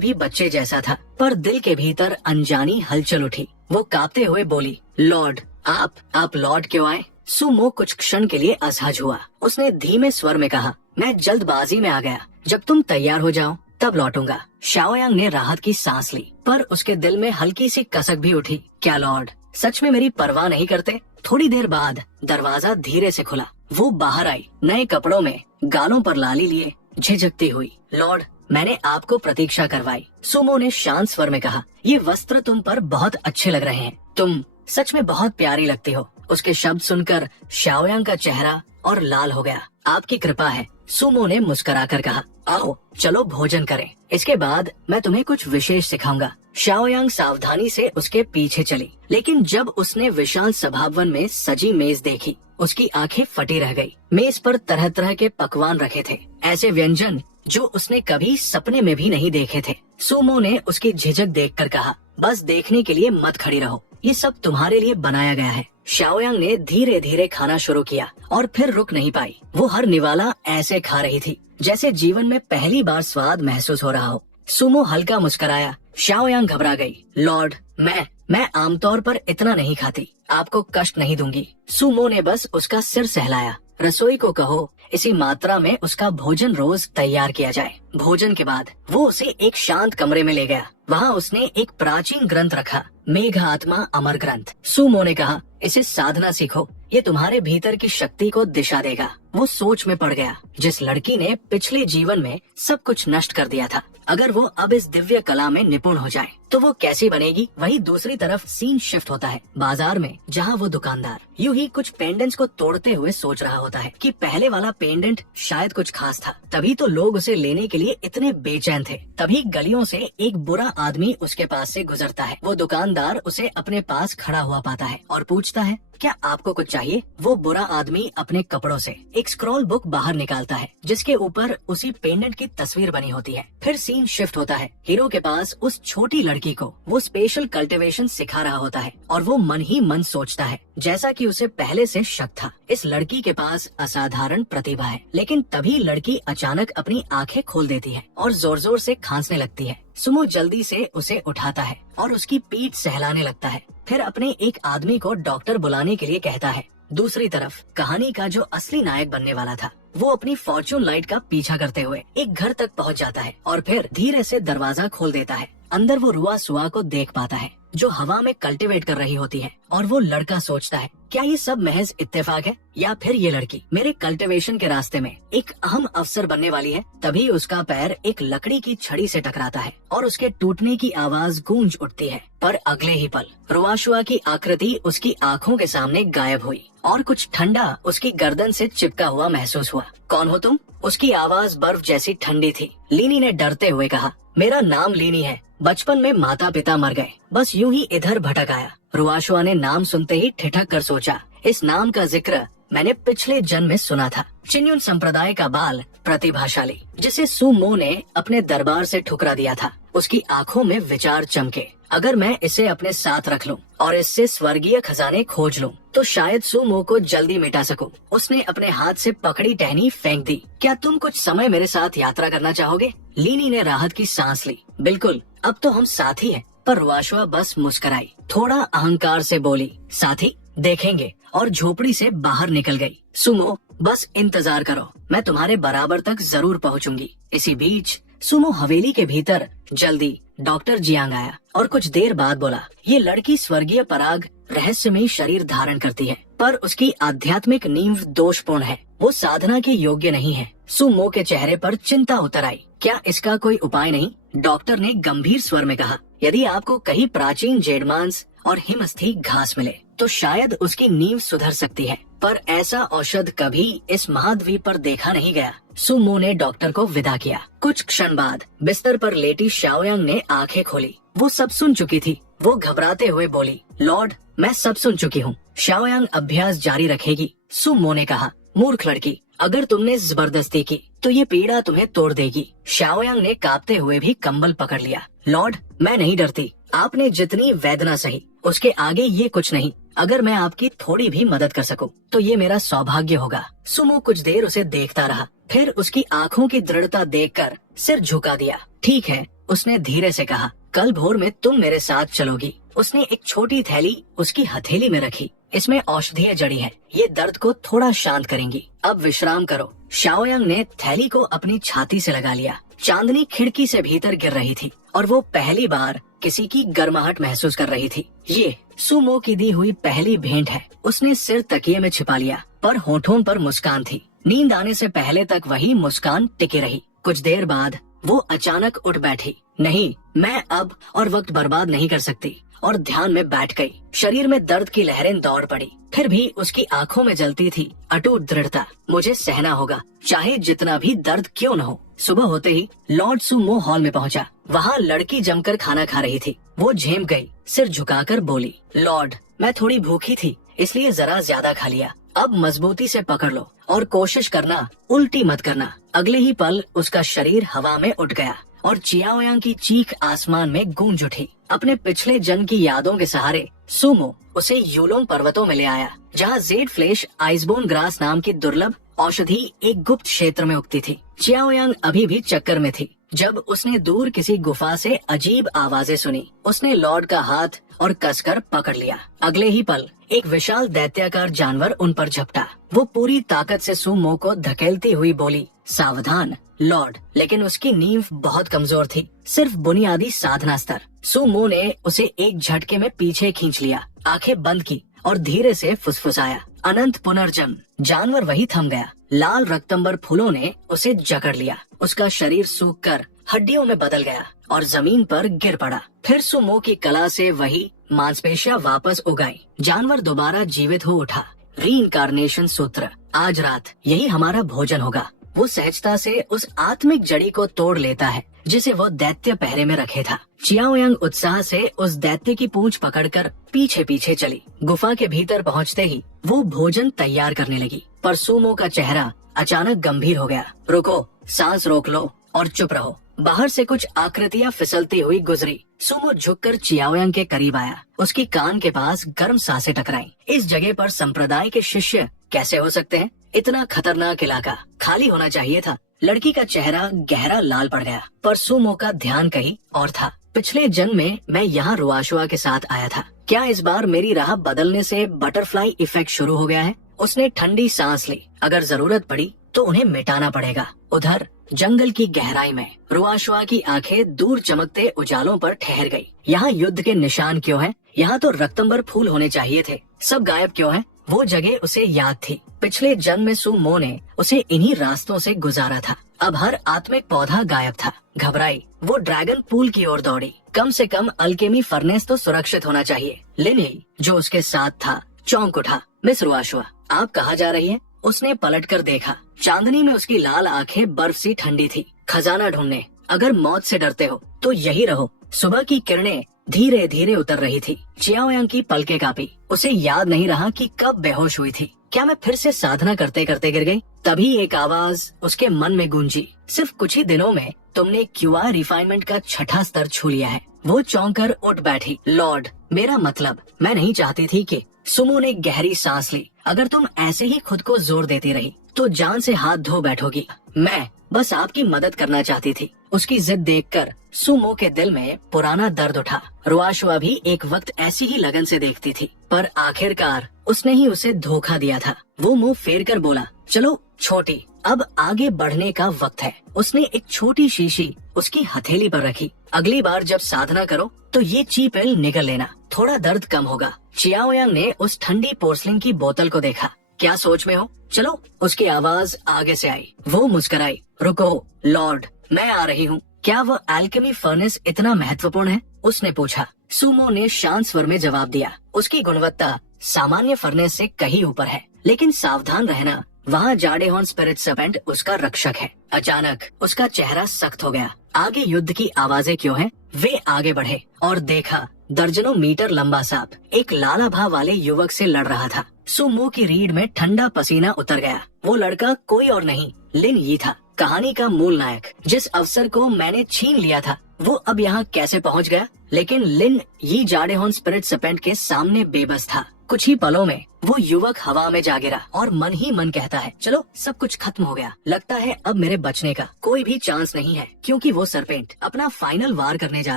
भी बच्चे जैसा था, पर दिल के भीतर अनजानी हलचल उठी। वो कांपते हुए बोली, लॉर्ड, आप लौट क्यों आए? सुमो कुछ क्षण के लिए असहज हुआ। उसने धीमे स्वर में कहा, मैं जल्दबाजी में आ गया। जब तुम तैयार हो जाओ तब लौटूंगा। शाओयांग ने राहत की सांस ली, पर उसके दिल में हल्की सी कसक भी उठी। क्या लॉर्ड सच में मेरी परवाह नहीं करते? थोड़ी देर बाद दरवाजा धीरे से खुला। वो बाहर आई, नए कपड़ों में, गालों पर लाली लिए, झिझकती हुई। लॉर्ड, मैंने आपको प्रतीक्षा करवाई, सुमो ने शांत स्वर में कहा। ये वस्त्र तुम पर बहुत अच्छे लग रहे हैं। तुम सच में बहुत प्यारी लगती हो। उसके शब्द सुनकर शाओयांग का चेहरा और लाल हो गया। आपकी कृपा है, सुमो ने मुस्कुराकर कहा। आओ चलो भोजन करें, इसके बाद मैं तुम्हें कुछ विशेष सिखाऊंगा। शाओयांग सावधानी से उसके पीछे चली, लेकिन जब उसने विशाल सभाभवन में सजी मेज देखी, उसकी आंखें फटी रह गई। मेज पर तरह तरह के पकवान रखे थे, ऐसे व्यंजन जो उसने कभी सपने में भी नहीं देखे थे। सुमो ने उसकी झिझक देखकर कहा, बस देखने के लिए मत खड़ी रहो, ये सब तुम्हारे लिए बनाया गया है। शाओयांग ने धीरे धीरे खाना शुरू किया और फिर रुक नहीं पाई। वो हर निवाला ऐसे खा रही थी जैसे जीवन में पहली बार स्वाद महसूस हो रहा हो। सुमो हल्का मुस्कुराया। शाओयांग घबरा गई। लॉर्ड, मैं आमतौर पर इतना नहीं खाती, आपको कष्ट नहीं दूंगी। सुमो ने बस उसका सिर सहलाया। रसोई को कहो इसी मात्रा में उसका भोजन रोज तैयार किया जाए। भोजन के बाद वो उसे एक शांत कमरे में ले गया। वहाँ उसने एक प्राचीन ग्रंथ रखा, मेघ आत्मा अमर ग्रंथ। सुमो ने कहा, इसे साधना सीखो, ये तुम्हारे भीतर की शक्ति को दिशा देगा। वो सोच में पड़ गया। जिस लड़की ने पिछले जीवन में सब कुछ नष्ट कर दिया था, अगर वो अब इस दिव्य कला में निपुण हो जाए तो वो कैसी बनेगी? वहीं दूसरी तरफ सीन शिफ्ट होता है बाजार में, जहाँ वो दुकानदार यूं ही कुछ पेंडेंट्स को तोड़ते हुए सोच रहा होता है कि पहले वाला पेंडेंट शायद कुछ खास था, तभी तो लोग उसे लेने के लिए इतने बेचैन थे। तभी गलियों से एक बुरा आदमी उसके पास से गुजरता है। वो दुकानदार उसे अपने पास खड़ा हुआ पाता है और पूछता है, क्या आपको कुछ चाहिए? वो बुरा आदमी अपने कपड़ों से एक स्क्रॉल बुक बाहर निकालता है, जिसके ऊपर उसी पेंडेंट की तस्वीर बनी होती है। फिर सीन शिफ्ट होता है। हीरो के पास उस छोटी लड़की को वो स्पेशल कल्टीवेशन सिखा रहा होता है और वो मन ही मन सोचता है, जैसा कि उसे पहले से शक था, इस लड़की के पास असाधारण प्रतिभा है। लेकिन तभी लड़की अचानक अपनी आंखें खोल देती है और जोर जोर से खांसने लगती है। सुमो जल्दी से उसे उठाता है और उसकी पीठ सहलाने लगता है। फिर अपने एक आदमी को डॉक्टर बुलाने के लिए कहता है। दूसरी तरफ कहानी का जो असली नायक बनने वाला था, वो अपनी फॉर्चून लाइट का पीछा करते हुए एक घर तक पहुंच जाता है और फिर धीरे से दरवाजा खोल देता है। अंदर वो रुआ सुआ को देख पाता है, जो हवा में कल्टीवेट कर रही होती है, और वो लड़का सोचता है, क्या ये सब महज इत्तेफाक है या फिर ये लड़की मेरे कल्टीवेशन के रास्ते में एक अहम अवसर बनने वाली है? तभी उसका पैर एक लकड़ी की छड़ी से टकराता है और उसके टूटने की आवाज गूंज उठती है। पर अगले ही पल रुआशुआ की आकृति उसकी आंखों के सामने गायब हुई और कुछ ठंडा उसकी गर्दन से चिपका हुआ महसूस हुआ। कौन हो तुम? उसकी आवाज बर्फ जैसी ठंडी थी। लीनी ने डरते हुए कहा, मेरा नाम लीनी है, बचपन में माता पिता मर गए, बस यूं ही इधर भटक आया। रुआशुआ ने नाम सुनते ही ठिठक कर सोचा, इस नाम का जिक्र मैंने पिछले जन्म में सुना था। चिन्युन संप्रदाय का बाल, प्रतिभाशाली, जिसे सुमो ने अपने दरबार से ठुकरा दिया था। उसकी आंखों में विचार चमके। अगर मैं इसे अपने साथ रख लूं और इससे स्वर्गीय खजाने खोज लूं, तो शायद सुमो को जल्दी मिटा सकूं। उसने अपने हाथ से पकड़ी टहनी फेंक दी। क्या तुम कुछ समय मेरे साथ यात्रा करना चाहोगे? लीनी ने राहत की सांस ली। बिल्कुल, अब तो हम साथी हैं। पर रुआशुआ बस मुस्कुराई, थोड़ा अहंकार से बोली, साथी देखेंगे, और झोपड़ी से बाहर निकल गई। सुमो, बस इंतजार करो, मैं तुम्हारे बराबर तक जरूर पहुंचूंगी। इसी बीच सुमो हवेली के भीतर जल्दी डॉक्टर जियांग आया और कुछ देर बाद बोला, ये लड़की स्वर्गीय पराग रहस्यमय शरीर धारण करती है, पर उसकी आध्यात्मिक नींव दोषपूर्ण है, वो साधना के योग्य नहीं है। सुमो के चेहरे पर चिंता उतर आई। क्या इसका कोई उपाय नहीं? डॉक्टर ने गंभीर स्वर में कहा, यदि आपको कहीं प्राचीन जेडमांस और हिमस्थी घास मिले तो शायद उसकी नींव सुधर सकती है, पर ऐसा औषध कभी इस महाद्वीप पर देखा नहीं गया। सुमो ने डॉक्टर को विदा किया। कुछ क्षण बाद बिस्तर पर लेटी शाओयांग ने आंखें खोली। वो सब सुन चुकी थी। वो घबराते हुए बोली, लॉर्ड, मैं सब सुन चुकी हूँ। शाओयांग अभ्यास जारी रखेगी। सुमो ने कहा, मूर्ख लड़की, अगर तुमने जबरदस्ती की तो ये पीड़ा तुम्हें तोड़ देगी। शाओयांग ने कांपते हुए भी कंबल पकड़ लिया। लॉर्ड, मैं नहीं डरती, आपने जितनी वेदना सही उसके आगे ये कुछ नहीं। अगर मैं आपकी थोड़ी भी मदद कर सकूं, तो ये मेरा सौभाग्य होगा। सुमो कुछ देर उसे देखता रहा, फिर उसकी आंखों की दृढ़ता देखकर सिर झुका दिया। ठीक है, उसने धीरे से कहा, कल भोर में तुम मेरे साथ चलोगी। उसने एक छोटी थैली उसकी हथेली में रखी। इसमें औषधीय जड़ी है, ये दर्द को थोड़ा शांत करेंगी। अब विश्राम करो। शाओयांग ने थैली को अपनी छाती से लगा लिया। चांदनी खिड़की से भीतर गिर रही थी और वो पहली बार किसी की गर्माहट महसूस कर रही थी। ये सुमो की दी हुई पहली भेंट है। उसने सिर तकिए में छिपा लिया, पर होठों पर मुस्कान थी। नींद आने से पहले तक वही मुस्कान टिकी रही। कुछ देर बाद वो अचानक उठ बैठी। नहीं, मैं अब और वक्त बर्बाद नहीं कर सकती, और ध्यान में बैठ गई। शरीर में दर्द की लहरें दौड़ पड़ी, फिर भी उसकी आंखों में जलती थी अटूट दृढ़ता। मुझे सहना होगा, चाहे जितना भी दर्द क्यों न हो। सुबह होते ही लॉर्ड सुमो हॉल में पहुंचा। वहाँ लड़की जमकर खाना खा रही थी। वो झेम गई, सिर झुकाकर बोली, लॉर्ड, मैं थोड़ी भूखी थी, इसलिए जरा ज्यादा खा लिया। अब मजबूती से पकड़ लो और कोशिश करना उल्टी मत करना। अगले ही पल उसका शरीर हवा में उठ गया और चियाओयांग की चीख आसमान में गूंज उठी। अपने पिछले जन्म की यादों के सहारे सुमो उसे यूलोंग पर्वतों में ले आया, जहाँ जेड फ्लेश आइसबोन ग्रास नाम की दुर्लभ औषधि एक गुप्त क्षेत्र में उगती थी। चियाओयांग अभी भी चक्कर में थी जब उसने दूर किसी गुफा से अजीब आवाजें सुनी। उसने लॉर्ड का हाथ और कसकर पकड़ लिया। अगले ही पल एक विशाल दैत्याकार जानवर उन पर झपटा। वो पूरी ताकत से सुमो को धकेलती हुई बोली, सावधान लॉर्ड। लेकिन उसकी नींव बहुत कमजोर थी, सिर्फ बुनियादी साधना स्तर। सुमो ने उसे एक झटके में पीछे खींच लिया, आंखें बंद की और धीरे से फुसफुसाया, अनंत पुनर्जन्म। जानवर वही थम गया। लाल रक्तंबर फूलों ने उसे जकड़ लिया। उसका शरीर सूखकर हड्डियों में बदल गया और जमीन पर गिर पड़ा। फिर सुमो की कला से वही मांसपेशियां वापस उगाई। जानवर दोबारा जीवित हो उठा। रीइंकार्नेशन सूत्र, आज रात यही हमारा भोजन होगा। वो सहजता से उस आत्मिक जड़ी को तोड़ लेता है जिसे वो दैत्य पहरे में रखे था। चियाओयांग उत्साह से उस दैत्य की पूंछ पकड़कर पीछे पीछे चली। गुफा के भीतर पहुंचते ही वो भोजन तैयार करने लगी, पर सुमो का चेहरा अचानक गंभीर हो गया। रुको, सांस रोक लो और चुप रहो। बाहर से कुछ आकृतियां फिसलती हुई गुजरी। सुमो झुककर चियाओयांग के करीब आया। उसकी कान के पास गर्म सांसें टकराई। इस जगह पर संप्रदाय के शिष्य कैसे हो सकते हैं? इतना खतरनाक इलाका खाली होना चाहिए था। लड़की का चेहरा गहरा लाल पड़ गया, पर सुमो का ध्यान कहीं और था। पिछले जन्म में मैं यहाँ रुआशुआ के साथ आया था। क्या इस बार मेरी राह बदलने से बटरफ्लाई इफेक्ट शुरू हो गया है? उसने ठंडी सांस ली। अगर जरूरत पड़ी तो उन्हें मिटाना पड़ेगा। उधर जंगल की गहराई में रुआशुआ की आंखें दूर चमकते उजालों पर ठहर गई। यहाँ युद्ध के निशान क्यों हैं? यहाँ तो रक्तंबर फूल होने चाहिए थे। सब गायब क्यों हैं? वो जगह उसे याद थी। पिछले जन्म में सुमो ने उसे इन्हीं रास्तों से गुजारा था। अब हर आत्मिक पौधा गायब था। घबराई, वो ड्रैगन पूल की ओर दौड़ी। कम से कम अल्केमी फर्नेस तो सुरक्षित होना चाहिए। लिनी, जो उसके साथ था, चौंक उठा। मिस रुआशुआ, आप कहाँ जा रही हैं? उसने पलटकर देखा। चांदनी में उसकी लाल आंखें बर्फ सी ठंडी थी। खजाना ढूंढने। अगर मौत से डरते हो तो यही रहो। सुबह की किरणें धीरे धीरे उतर रही थी। चियाओयांग की पलकें कांपी। उसे याद नहीं रहा कि कब बेहोश हुई थी। क्या मैं फिर से साधना करते करते गिर गई? तभी एक आवाज उसके मन में गूंजी, सिर्फ कुछ ही दिनों में तुमने क्यूआर रिफाइनमेंट का छठा स्तर छू लिया है। वो चौंककर उठ बैठी। लॉर्ड, मेरा मतलब, मैं नहीं चाहती थी कि। सुमो ने गहरी सांस ली। अगर तुम ऐसे ही खुद को जोर देती रही तो जान से हाथ धो बैठोगी। मैं बस आपकी मदद करना चाहती थी। उसकी जिद देखकर सुमो के दिल में पुराना दर्द उठा। रुआशुआ भी एक वक्त ऐसी ही लगन से देखती थी, पर आखिरकार उसने ही उसे धोखा दिया था। वो मुंह फेर कर बोला, चलो छोटी, अब आगे बढ़ने का वक्त है। उसने एक छोटी शीशी उसकी हथेली पर रखी। अगली बार जब साधना करो तो ये चीपेल निगल लेना, थोड़ा दर्द कम होगा। चियाओयांग ने उस ठंडी पोर्सलिन की बोतल को देखा। क्या सोच में हो? चलो। उसकी आवाज आगे से आई। वो मुस्कुराई। रुको लॉर्ड, मैं आ रही हूँ। क्या वह एल्केमी फर्नेस इतना महत्वपूर्ण है? उसने पूछा। सुमो ने शांत स्वर में जवाब दिया। उसकी गुणवत्ता सामान्य फर्नेस से कहीं ऊपर है, लेकिन सावधान रहना, वहाँ जाडेहॉर्न स्पिरिट सर्पेंट उसका रक्षक है। अचानक उसका चेहरा सख्त हो गया। आगे युद्ध की आवाजें क्यों हैं? वे आगे बढ़े और देखा दर्जनों मीटर लंबा सांप एक लाला भाव वाले युवक से लड़ रहा था। सुमो की रीढ़ में ठंडा पसीना उतर गया। वो लड़का कोई और नहीं, लिन यी था। कहानी का मूल नायक, जिस अवसर को मैंने छीन लिया था, वो अब यहाँ कैसे पहुँच गया? लेकिन लिन यी जाडेहोन स्पिरिट सर्पेंट के सामने बेबस था। कुछ ही पलों में वो युवक हवा में जा गिरा और मन ही मन कहता है, चलो सब कुछ खत्म हो गया, लगता है अब मेरे बचने का कोई भी चांस नहीं है। क्योंकि वो सरपेंट अपना फाइनल वार करने जा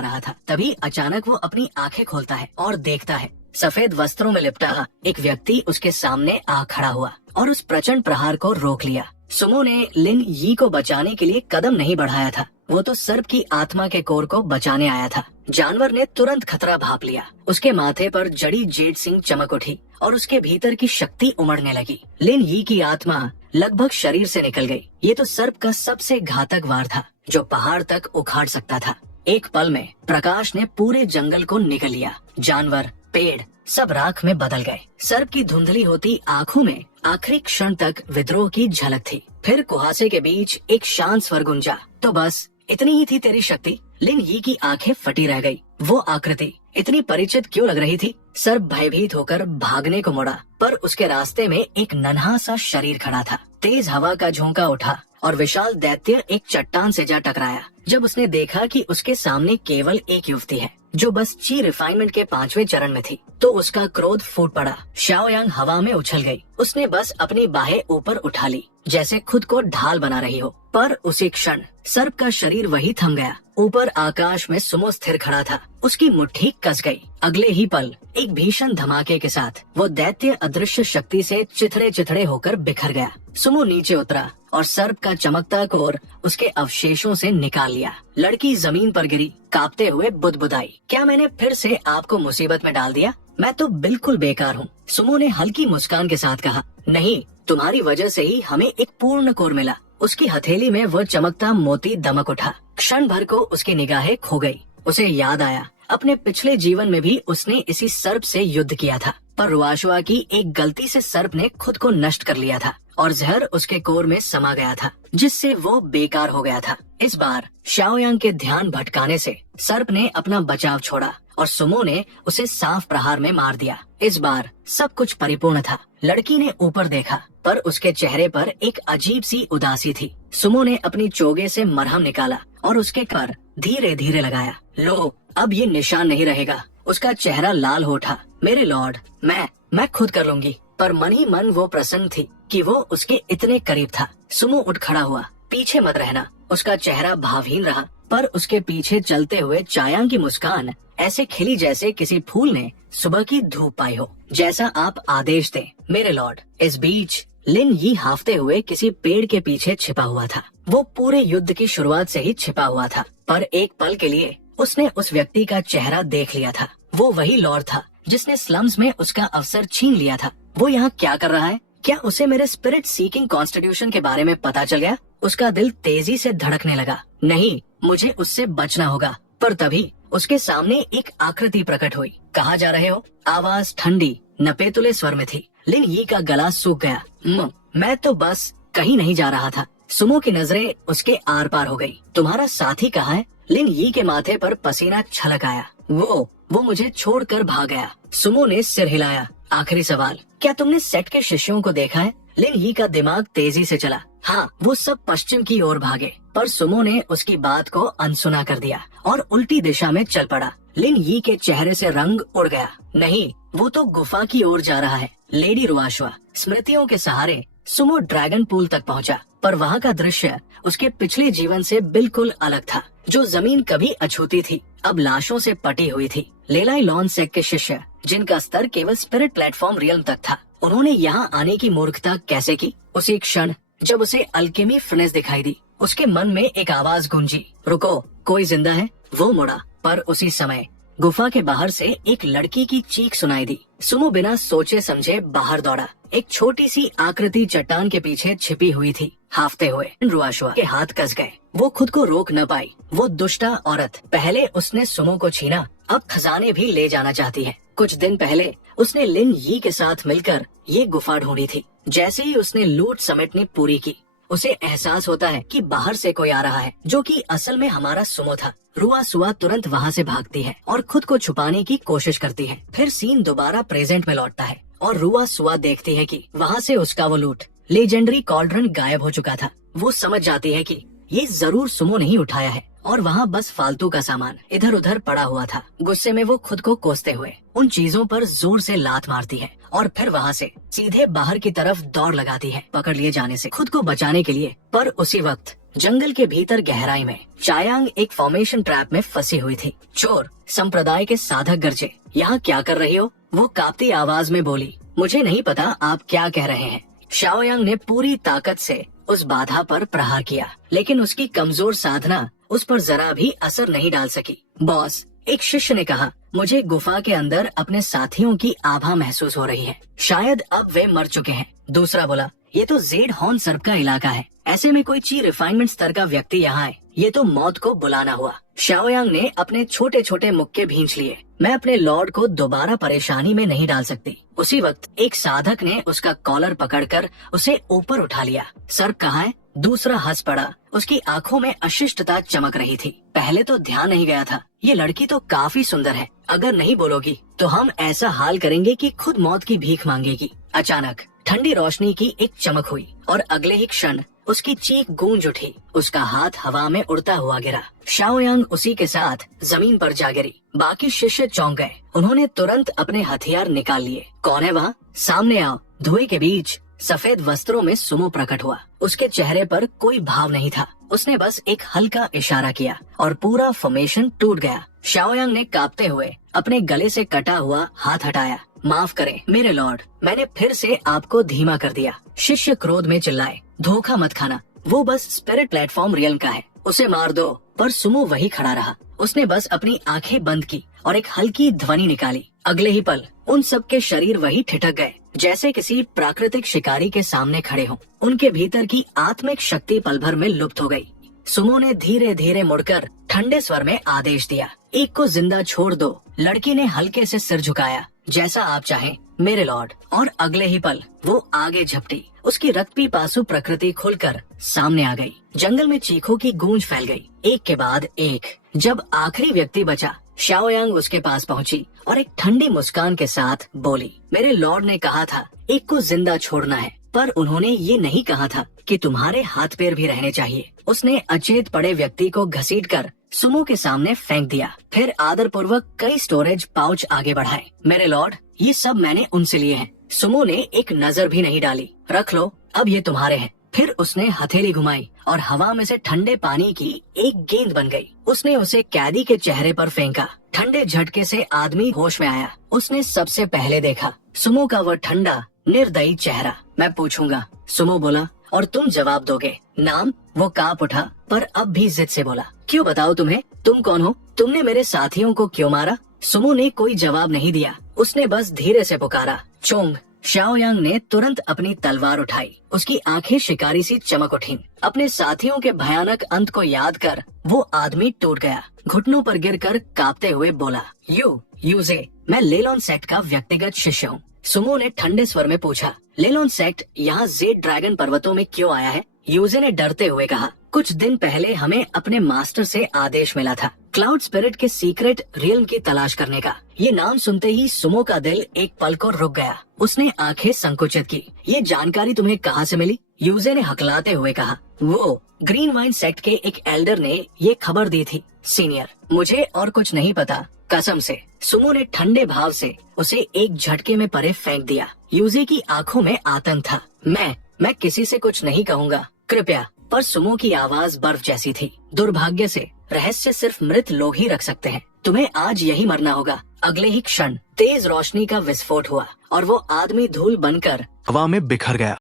रहा था। तभी अचानक वो अपनी आंखें खोलता है और देखता है सफेद वस्त्रों में लिपटा एक व्यक्ति उसके सामने आ खड़ा हुआ और उस प्रचंड प्रहार को रोक लिया। सुमो ने लिन यी को बचाने के लिए कदम नहीं बढ़ाया था, वो तो सर्प की आत्मा के कोर को बचाने आया था। जानवर ने तुरंत खतरा भांप लिया। उसके माथे पर जड़ी जेड सिंह चमक उठी और उसके भीतर की शक्ति उमड़ने लगी। लिन यी की आत्मा लगभग शरीर से निकल गई। ये तो सर्प का सबसे घातक वार था जो पहाड़ तक उखाड़ सकता था। एक पल में प्रकाश ने पूरे जंगल को निगल लिया। जानवर, पेड़ सब राख में बदल गए। सर्प की धुंधली होती आंखों में आखिरी क्षण तक विद्रोह की झलक थी। फिर कुहासे के बीच एक शांत स्वर गुंजा, तो बस इतनी ही थी तेरी शक्ति? लिन यी की आंखें फटी रह गई। वो आकृति इतनी परिचित क्यों लग रही थी? सर्प भयभीत होकर भागने को मुड़ा, पर उसके रास्ते में एक नन्हा सा शरीर खड़ा था। तेज हवा का झोंका उठा और विशाल दैत्य एक चट्टान से जा टकराया। जब उसने देखा कि उसके सामने केवल एक युवती है जो बस ची रिफाइनमेंट के 5वें चरण में थी, तो उसका क्रोध फूट पड़ा। शाओयांग हवा में उछल गई। उसने बस अपनी बाहें ऊपर उठा ली जैसे खुद को ढाल बना रही हो, पर उसी क्षण सर्प का शरीर वही थम गया। ऊपर आकाश में सुमो स्थिर खड़ा था। उसकी मुट्ठी कस गई। अगले ही पल एक भीषण धमाके के साथ वो दैत्य अदृश्य शक्ति से चिथड़े चिथड़े होकर बिखर गया। सुमो नीचे उतरा और सर्प का चमकता कोर उसके अवशेषों से निकाल लिया। लड़की जमीन पर गिरी, कांपते हुए बुदबुदाई, क्या मैंने फिर से आपको मुसीबत में डाल दिया? मैं तो बिल्कुल बेकार हूँ। सुमो ने हल्की मुस्कान के साथ कहा, नहीं, तुम्हारी वजह से ही हमें एक पूर्ण कोर मिला। उसकी हथेली में वो चमकता मोती दमक उठा। क्षण भर को उसकी निगाहें खो गई। उसे याद आया अपने पिछले जीवन में भी उसने इसी सर्प से युद्ध किया था, पर रुआशुआ की एक गलती से सर्प ने खुद को नष्ट कर लिया था और जहर उसके कोर में समा गया था, जिससे वो बेकार हो गया था। इस बार शाओयांग के ध्यान भटकाने से सर्प ने अपना बचाव छोड़ा और सुमो ने उसे साफ प्रहार में मार दिया। इस बार सब कुछ परिपूर्ण था। लड़की ने ऊपर देखा, पर उसके चेहरे पर एक अजीब सी उदासी थी। सुमो ने अपनी चोगे से मरहम निकाला और उसके कर धीरे धीरे लगाया। लो, अब ये निशान नहीं रहेगा। उसका चेहरा लाल हो उठा। मेरे लॉर्ड, मैं खुद कर लूंगी। पर मन ही मन वो प्रसन्न थी कि वो उसके इतने करीब था। सुमो उठ खड़ा हुआ। पीछे मत रहना। उसका चेहरा भावहीन रहा, पर उसके पीछे चलते हुए चायांग की मुस्कान ऐसे खिली जैसे किसी फूल ने सुबह की धूप पाई हो। जैसा आप आदेश दें मेरे लॉर्ड। इस बीच लिन यी हाफते हुए किसी पेड़ के पीछे छिपा हुआ था। वो पूरे युद्ध की शुरुआत से ही छिपा हुआ था, पर एक पल के लिए उसने उस व्यक्ति का चेहरा देख लिया था। वो वही लॉर्ड था जिसने स्लम्स में उसका अवसर छीन लिया था। वो यहाँ क्या कर रहा है? क्या उसे मेरे स्पिरिट सीकिंग कॉन्स्टिट्यूशन के बारे में पता चल गया? उसका दिल तेजी से धड़कने लगा। नहीं, मुझे उससे बचना होगा। पर तभी उसके सामने एक आकृति प्रकट हुई। कहाँ जा रहे हो? आवाज ठंडी नपेतुले स्वर में थी। लिन यी का गला सूख गया। मैं तो बस कहीं नहीं जा रहा था। सुमो की नजरें उसके आर पार हो गई। तुम्हारा साथी कहाँ है? लिन यी के माथे पर पसीना छलक आया। वो मुझे छोड़कर भाग गया। सुमो ने सिर हिलाया। आखिरी सवाल, क्या तुमने सेट के शिष्यों को देखा है? लिन यी का दिमाग तेजी से चला। हाँ, वो सब पश्चिम की ओर भागे, पर सुमो ने उसकी बात को अनसुना कर दिया और उल्टी दिशा में चल पड़ा। लिन यी के चेहरे से रंग उड़ गया। नहीं, वो तो गुफा की ओर जा रहा है। लेडी रुआशुआ। स्मृतियों के सहारे सुमो ड्रैगन पूल तक पहुंचा, पर वहाँ का दृश्य उसके पिछले जीवन से बिल्कुल अलग था। जो जमीन कभी अछूती थी, अब लाशों से पटी हुई थी। लेलाई लॉन सेक के शिष्य, जिनका स्तर केवल स्पिरिट प्लेटफॉर्म रियल्म तक था, उन्होंने यहाँ आने की मूर्खता कैसे की? उसी क्षण जब उसे अल्केमी फिनेस दिखाई दी, उसके मन में एक आवाज गूंजी, रुको, कोई जिंदा है? वो मुड़ा, पर उसी समय गुफा के बाहर से एक लड़की की चीख सुनाई दी। सुमो बिना सोचे समझे बाहर दौड़ा। एक छोटी सी आकृति चट्टान के पीछे छिपी हुई थी। हाफते हुए रुआशुआ के हाथ कस गए। वो खुद को रोक न पाई। वो दुष्टा औरत, पहले उसने सुमो को छीना, अब खजाने भी ले जाना चाहती है। कुछ दिन पहले उसने लिन यी के साथ मिलकर ये गुफा ढूंढी थी। जैसे ही उसने लूट समेटनी पूरी की, उसे एहसास होता है कि बाहर से कोई आ रहा है, जो कि असल में हमारा सुमो था। रुआशुआ तुरंत वहाँ से भागती है और खुद को छुपाने की कोशिश करती है। फिर सीन दोबारा प्रेजेंट में लौटता है और रुआशुआ देखती है कि वहाँ से उसका वो लूट लेजेंडरी कॉल्ड्रन गायब हो चुका था। वो समझ जाती है कि ये जरूर सुमो नहीं उठाया है और वहाँ बस फालतू का सामान इधर उधर पड़ा हुआ था। गुस्से में वो खुद को कोसते हुए उन चीजों पर जोर से लात मारती है और फिर वहाँ से सीधे बाहर की तरफ दौड़ लगाती है, पकड़ लिए जाने से खुद को बचाने के लिए। पर उसी वक्त जंगल के भीतर गहराई में चायांग एक फॉर्मेशन ट्रैप में फंसी हुई थी। चोर संप्रदाय के साधक गरजे, यहाँ क्या कर रही हो? वो कांपती आवाज में बोली। मुझे नहीं पता आप क्या कह रहे हैं। शाओयांग ने पूरी ताकत से उस बाधा पर प्रहार किया, लेकिन उसकी कमजोर साधना उस पर जरा भी असर नहीं डाल सकी। बॉस, एक शिष्य ने कहा, मुझे गुफा के अंदर अपने साथियों की आभा महसूस हो रही है। शायद अब वे मर चुके हैं। दूसरा बोला, ये तो जेड हॉर्न सर्प का इलाका है, ऐसे में कोई ची रिफाइनमेंट स्तर का व्यक्ति यहाँ है, ये तो मौत को बुलाना हुआ। शाओयांग ने अपने छोटे छोटे मुक्के भींच लिए। मैं अपने लॉर्ड को दोबारा परेशानी में नहीं डाल सकती। उसी वक्त एक साधक ने उसका कॉलर पकड़कर उसे ऊपर उठा लिया। सर्प कहाँ है? दूसरा हंस पड़ा। उसकी आंखों में अशिष्टता चमक रही थी। पहले तो ध्यान नहीं गया था। ये लड़की तो काफी सुंदर है। अगर नहीं बोलोगी तो हम ऐसा हाल करेंगे कि खुद मौत की भीख मांगेगी। अचानक ठंडी रोशनी की एक चमक हुई और अगले ही क्षण उसकी चीख गूंज उठी। उसका हाथ हवा में उड़ता हुआ गिरा। शाओयांग उसी के साथ जमीन पर जा गिरी। बाकी शिष्य चौंक गए। उन्होंने तुरंत अपने हथियार निकाल लिए। कौन है वहाँ? सामने आओ। धुएं के बीच सफेद वस्त्रों में सुमो प्रकट हुआ। उसके चेहरे पर कोई भाव नहीं था। उसने बस एक हल्का इशारा किया और पूरा फॉर्मेशन टूट गया। शाओयांग ने कांपते हुए अपने गले से कटा हुआ हाथ हटाया। माफ करें मेरे लॉर्ड, मैंने फिर से आपको धीमा कर दिया। शिष्य क्रोध में चिल्लाए, धोखा मत खाना, वो बस स्पिरिट प्लेटफॉर्म रियल्म का है, उसे मार दो। पर सुमो वही खड़ा रहा। उसने बस अपनी आंखें बंद की और एक हल्की ध्वनि निकाली। अगले ही पल उन सब के शरीर वही ठिठक गए, जैसे किसी प्राकृतिक शिकारी के सामने खड़े हों। उनके भीतर की आत्मिक शक्ति पल भर में लुप्त हो गई। सुमो ने धीरे धीरे मुड़कर ठंडे स्वर में आदेश दिया, एक को जिंदा छोड़ दो। लड़की ने हल्के से सिर झुकाया, जैसा आप चाहें मेरे लॉर्ड। और अगले ही पल वो आगे झपटी। उसकी रक्ती पासु प्रकृति खुलकर सामने आ गई। जंगल में चीखों की गूंज फैल गई, एक के बाद एक। जब आखिरी व्यक्ति बचा, शाओयांग उसके पास पहुंची और एक ठंडी मुस्कान के साथ बोली, मेरे लॉर्ड ने कहा था एक को जिंदा छोड़ना है, पर उन्होंने ये नहीं कहा था कि तुम्हारे हाथ पैर भी रहने चाहिए। उसने अचेत पड़े व्यक्ति को घसीटकर सुमो के सामने फेंक दिया। फिर आदर पूर्वक कई स्टोरेज पाउच आगे बढ़ाए। मेरे लॉर्ड, ये सब मैंने उनसे लिए हैं। सुमो ने एक नजर भी नहीं डाली। रख लो, अब ये तुम्हारे हैं। फिर उसने हथेली घुमाई और हवा में से ठंडे पानी की एक गेंद बन गई। उसने उसे कैदी के चेहरे पर फेंका। ठंडे झटके से आदमी होश में आया। उसने सबसे पहले देखा सुमो का वह ठंडा निर्दयी चेहरा। मैं पूछूंगा, सुमो बोला, और तुम जवाब दोगे। नाम? वो कांप उठा, पर अब भी जिद से बोला, क्यों बताओ तुम्हें, तुम कौन हो? तुमने मेरे साथियों को क्यों मारा? सुमो ने कोई जवाब नहीं दिया। उसने बस धीरे से पुकारा, चोंग। शाओयांग ने तुरंत अपनी तलवार उठाई। उसकी आंखें शिकारी सी चमक उठीं। अपने साथियों के भयानक अंत को याद कर वो आदमी टूट गया। घुटनों पर गिरकर कांपते हुए बोला, यूजे, मैं लेलॉन सेक्ट का व्यक्तिगत शिष्य हूँ। सुमो ने ठंडे स्वर में पूछा, लेलॉन सेक्ट यहाँ जेड ड्रैगन पर्वतों में क्यों आया है? यूजे ने डरते हुए कहा, कुछ दिन पहले हमें अपने मास्टर से आदेश मिला था क्लाउड स्पिरिट के सीक्रेट रियल्म की तलाश करने का। ये नाम सुनते ही सुमो का दिल एक पल को रुक गया। उसने आंखें संकुचित की। ये जानकारी तुम्हें कहाँ से मिली? यूजे ने हकलाते हुए कहा, वो ग्रीन वाइन सेक्ट के एक एल्डर ने ये खबर दी थी सीनियर। मुझे और कुछ नहीं पता, कसम से। सुमो ने ठंडे भाव से उसे एक झटके में परे फेंक दिया। यूजे की आंखों में आतंक था। मैं किसी से कुछ नहीं कहूँगा, कृपया। पर सुमो की आवाज बर्फ जैसी थी। दुर्भाग्य से रहस्य सिर्फ मृत लोग ही रख सकते हैं। तुम्हें आज यही मरना होगा। अगले ही क्षण तेज रोशनी का विस्फोट हुआ और वो आदमी धूल बनकर हवा में बिखर गया।